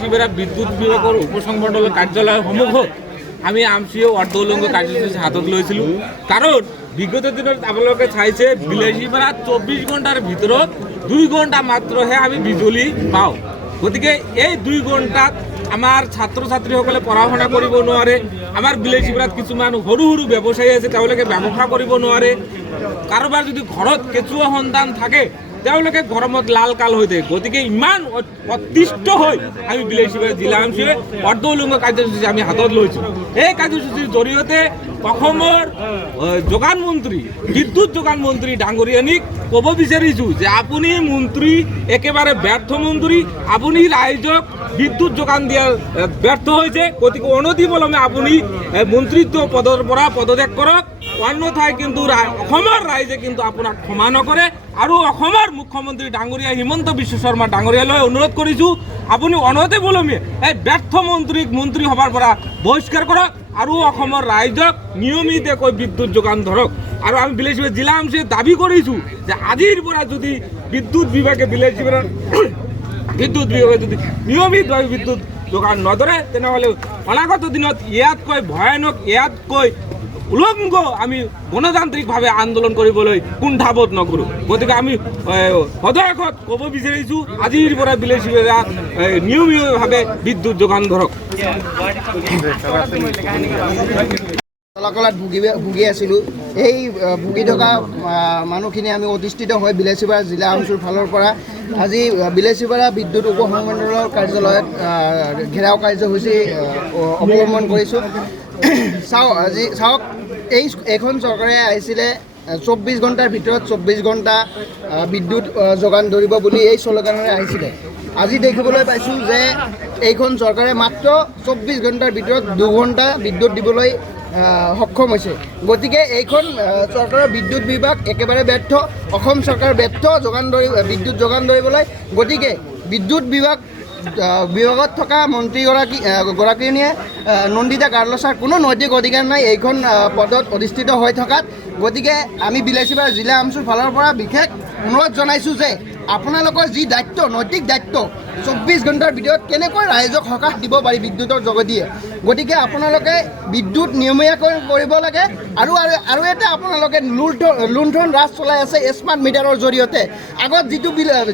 শিবিৰা বিদ্যুৎ বিভাগৰ উপসংমণ্ডলৰ কাৰ্যালয়ৰ সন্মুখত আমি আমচিও অৰ্ধউলংঘ কাৰ্যসূচী হাতত লৈছিলোঁ। কাৰণ বিগত দিনত আপোনালোকে চাইছে বিলাসীপাৰা 24 ঘণ্টাৰ ভিতৰত 2 ঘণ্টা মাত্ৰহে আমি বিজুলী পাওঁ। গতিকে এই 2 ঘণ্টাত আমাৰ ছাত্ৰ ছাত্ৰীসকলে পঢ়া শুনা কৰিব নোৱাৰে। আমাৰ বিলাসীপাৰাত কিছুমান সৰু সৰু ব্যৱসায়ী আছে, তেওঁলোকে ব্যৱসায় কৰিব নোৱাৰে। কাৰোবাৰ যদি ঘৰত কেঁচুৱা সন্তান থাকে তেওঁলোকে গৰমত লাল কাল হৈ থাকে। গতিকে ইমান অতিষ্ঠ হৈ আমি বিলাসীপাৰা জিলা আমচিয়ে অৰ্ধউলংঘ কাৰ্যসূচী আমি হাতত লৈছোঁ। এই কাৰ্যসূচীৰ জৰিয়তে অসমৰ যোগান মন্ত্ৰী বিদ্যুৎ যোগান মন্ত্ৰী ডাঙৰীয়ানীক ক'ব বিচাৰিছোঁ যে আপুনি মন্ত্ৰী একেবাৰে ব্যৰ্থ মন্ত্ৰী, আপুনি ৰাইজক বিদ্যুৎ যোগান দিয়াৰ ব্যৰ্থ হৈছে। গতিকে অনতিপলমে আপুনি মন্ত্ৰীত্ব পদৰ পৰা পদত্যাগ কৰক, অন্যথায় কিন্তু অসমৰ ৰাইজে কিন্তু আপোনাক ক্ষমা নকৰে। আৰু অসমৰ মুখ্যমন্ত্ৰী ডাঙৰীয়া হিমন্ত বিশ্ব শৰ্মা ডাঙৰীয়ালৈ অনুৰোধ কৰিছোঁ আপুনি অনতিপলমে এই ব্যৰ্থ মন্ত্ৰীক মন্ত্ৰীসভাৰ পৰা বহিষ্কাৰ কৰক আৰু অসমৰ ৰাইজক নিয়মিতকৈ বিদ্যুৎ যোগান ধৰক। আৰু আমি বিলাসীপাৰা জিলা আমচিয়ে দাবী কৰিছোঁ যে আজিৰ পৰা যদি বিদ্যুৎ বিভাগে বিলাসীপাৰাৰ বিদ্যুৎ বিভাগে যদি নিয়মিতভাৱে বিদ্যুৎ যোগান নধৰে তেনেহ'লে অনাগত দিনত ইয়াতকৈ ভয়ানক, ইয়াতকৈ উলংঘ আমি গণতান্ত্ৰিকভাৱে আন্দোলন কৰিবলৈ কুণ্ঠাবোধ নকৰোঁ। গতিকে আমি সদয়ত ক'ব বিচাৰিছোঁ আজিৰ পৰা বিলাসীপাৰা নিয়মীয়ভাৱে বিদ্যুৎ যোগান ধৰক। চলাকলাত ভুগি আছিলোঁ। এই ভুগি থকা মানুহখিনি আমি অধিষ্ঠিত হৈ বিলাসীপাৰা জিলা আমচুৰ ফালৰ পৰা আজি বিলাসীপাৰা বিদ্যুৎ উপসংমণ্ডলৰ কাৰ্যালয়ত ঘেৰাও কাৰ্যসূচী অৱলম্বন কৰিছোঁ। চাওক এইখন চৰকাৰে আহিছিলে 24 ঘণ্টাৰ ভিতৰত 24 ঘণ্টা বিদ্যুৎ যোগান ধৰিব বুলি এই শ্লোগানেৰে আহিছিলে। আজি দেখিবলৈ পাইছোঁ যে এইখন চৰকাৰে মাত্ৰ 24 ঘণ্টাৰ ভিতৰত 2 ঘণ্টা বিদ্যুৎ দিবলৈ সক্ষম হৈছে। গতিকে এইখন চৰকাৰৰ বিদ্যুৎ বিভাগ একেবাৰে ব্যৰ্থ, অসম চৰকাৰ ব্যৰ্থ বিদ্যুৎ যোগান ধৰিবলৈ। গতিকে বিদ্যুৎ বিভাগত থকা মন্ত্ৰীগৰাকীয়ে নন্দিতা গাৰ্লছাৰ কোনো নৈতিক অধিকাৰ নাই এইখন পদত অধিষ্ঠিত হৈ থকাত। গতিকে আমি বিলাসীপাৰা জিলা আমচুৰ ফালৰ পৰা বিশেষ অনুৰোধ জনাইছোঁ যে আপোনালোকৰ যি দায়িত্ব, নৈতিক দায়িত্ব 24 ঘণ্টাৰ ভিতৰত কেনেকৈ ৰাইজক সকাহ দিব পাৰি বিদ্যুতৰ যোগেদিয়ে। গতিকে আপোনালোকে বিদ্যুৎ নিয়মীয়াকৈ কৰিব লাগে। আৰু এটা আপোনালোকে লুণ্ঠন ৰাজ চলাই আছে স্মাৰ্ট মিটাৰৰ জৰিয়তে। আগত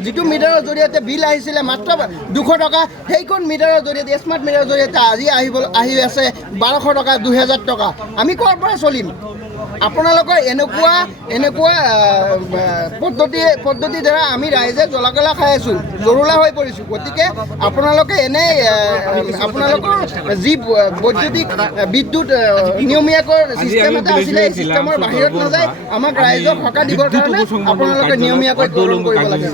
যিটো মিটাৰৰ জৰিয়তে বিল আহিছিলে মাত্ৰ 200 টকা, সেইখন মিটাৰৰ জৰিয়তে স্মাৰ্ট মিটাৰৰ জৰিয়তে আজি আহি আছে 1200 টকা, 2000 টকা। আমি ক'ৰ পৰা চলিম? আপোনালোকৰ এনেকুৱা পদ্ধতিৰ দ্বাৰা আমি ৰাইজে জ্বলাকলা খাই আছোঁ, জৰুলা হৈ পৰিছোঁ। গতিকে আপোনালোকে আপোনালোকৰ যি বৈদ্যুতিক বিদ্যুৎ নিয়মীয়াকৈ ছিষ্টেম এটা আছিলে এই ছিষ্টেমৰ বাহিৰত নাযায় আমাক ৰাইজক সকাহ দিবৰ কাৰণে আপোনালোকে নিয়মীয়াকৈ গ্ৰহণ কৰিব লাগে।